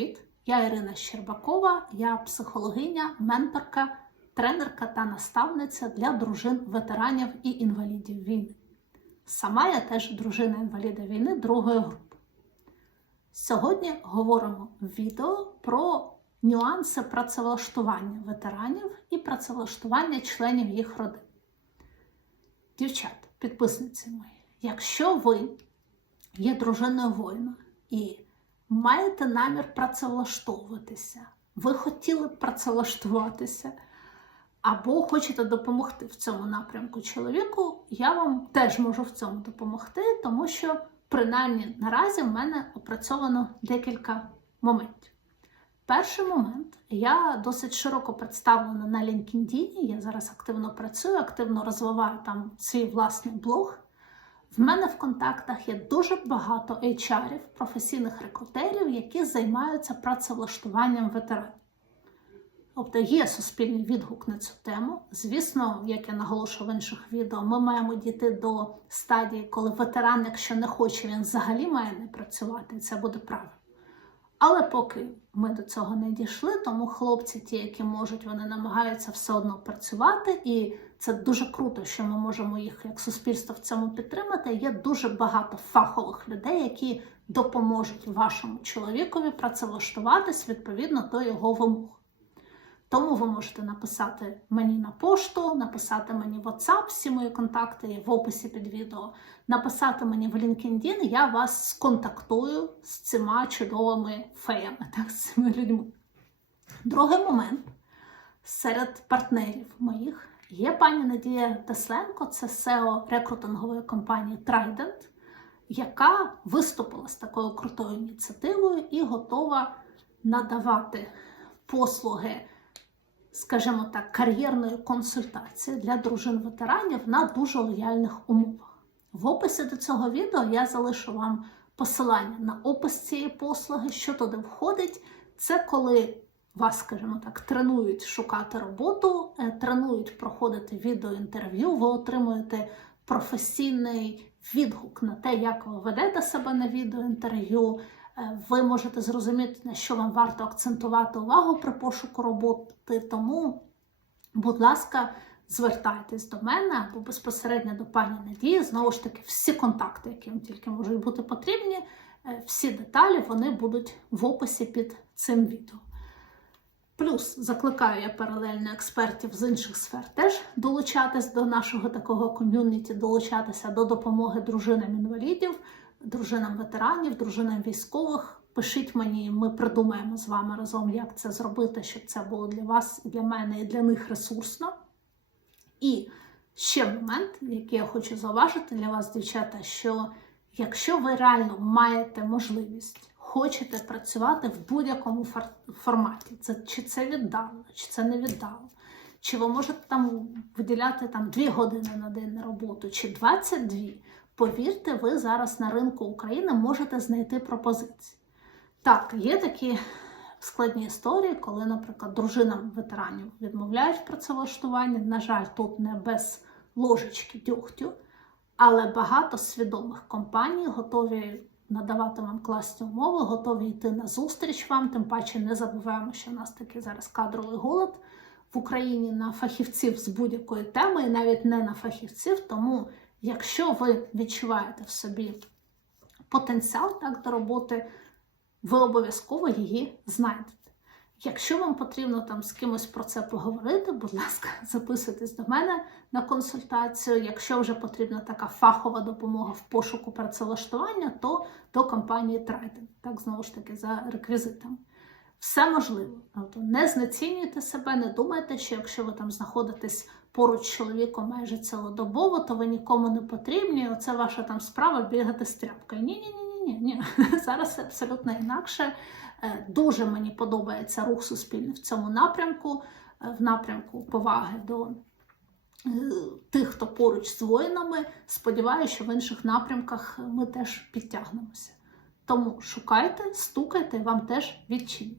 Привіт! Я Ірина Щербакова, я психологиня, менторка, тренерка та наставниця для дружин ветеранів і інвалідів війни. Сама я теж дружина інваліда війни другої групи. Сьогодні говоримо в відео про нюанси працевлаштування ветеранів і працевлаштування членів їх родин. Дівчат, підписниці мої, якщо ви є дружиною воїна і маєте намір працевлаштовуватися, ви хотіли б працевлаштуватися, або хочете допомогти в цьому напрямку чоловіку, я вам теж можу в цьому допомогти, тому що принаймні наразі в мене опрацьовано декілька моментів. Перший момент. Я досить широко представлена на LinkedIn, Я зараз активно працюю, активно розвиваю там свій власний блог. В мене в контактах є дуже багато HR-ів, професійних рекрутерів, які займаються працевлаштуванням ветеранів. Тобто є суспільний відгук на цю тему. Звісно, як я наголошую в інших відео, ми маємо дійти до стадії, коли ветеран, якщо не хоче, він взагалі має не працювати, і це буде правильно. Але поки ми до цього не дійшли, тому хлопці, ті, які можуть, вони намагаються все одно працювати, і це дуже круто, що ми можемо їх як суспільство в цьому підтримати. Є дуже багато фахових людей, які допоможуть вашому чоловікові працевлаштуватись відповідно до його вимог. Тому ви можете написати мені на пошту, написати мені в WhatsApp, всі мої контакти є в описі під відео, написати мені в LinkedIn, я вас сконтактую з цими чудовими феями, так, з цими людьми. Другий момент серед партнерів моїх є пані Надія Тесленко, це SEO рекрутингової компанії Trident, яка виступила з такою крутою ініціативою і готова надавати послуги скажімо так, кар'єрної консультації для дружин ветеранів на дуже лояльних умовах. В описі до цього відео я залишу вам посилання на опис цієї послуги, що туди входить. Це коли вас, скажімо так, тренують шукати роботу, е, тренують проходити відеоінтерв'ю, ви отримуєте професійний відгук на те, як ви ведете себе на відеоінтерв'ю. Е, ви можете зрозуміти, на що вам варто акцентувати увагу при пошуку роботи. Тому, будь ласка, звертайтесь до мене або безпосередньо до пані Надії. Знову ж таки, всі контакти, які вам тільки можуть бути потрібні, е, всі деталі вони будуть в описі під цим відео. Плюс закликаю я паралельно експертів з інших сфер теж долучатись до нашого такого ком'юніті, долучатися до допомоги дружинам інвалідів дружинам ветеранів, дружинам військових. Пишіть мені, ми придумаємо з вами разом, як це зробити, щоб це було для вас, для мене, і для них ресурсно. І ще момент, який я хочу зауважити для вас, дівчата, що якщо ви реально маєте можливість, хочете працювати в будь-якому форматі, це, чи це віддано, чи це не віддано, чи ви можете там виділяти там 2 години на день на роботу, чи 22, повірте, ви зараз на ринку України можете знайти пропозиції. Так, є такі складні історії, коли, наприклад, дружинам ветеранів відмовляють в працевлаштуванні. На жаль, тут не без ложечки дьогтю, але багато свідомих компаній готові надавати вам класні умови, готові йти на зустріч вам. Тим паче не забуваємо, що в нас такий зараз кадровий голод в Україні на фахівців з будь-якої теми, і навіть не на фахівців. Тому Якщо ви відчуваєте в собі потенціал так, до роботи, ви обов'язково її знайдете. Якщо вам потрібно там з кимось про це поговорити, будь ласка, записуйтесь до мене на консультацію. Якщо вже потрібна така фахова допомога в пошуку працевлаштування, то до компанії Trident, так знову ж таки, за реквізитами. Все можливо. Тобто не знецінюйте себе, не думайте, що якщо ви там знаходитесь поруч з чоловіком майже цілодобово, то ви нікому не потрібні. Оце ваша там справа бігати з тряпкою. Ні-ні-ні, ні. Зараз абсолютно інакше. Е, дуже мені подобається рух суспільний в цьому напрямку, е, в напрямку поваги до е, тих, хто поруч з воїнами. Сподіваюся, що в інших напрямках ми теж підтягнемося. Тому шукайте, стукайте, вам теж відчинять.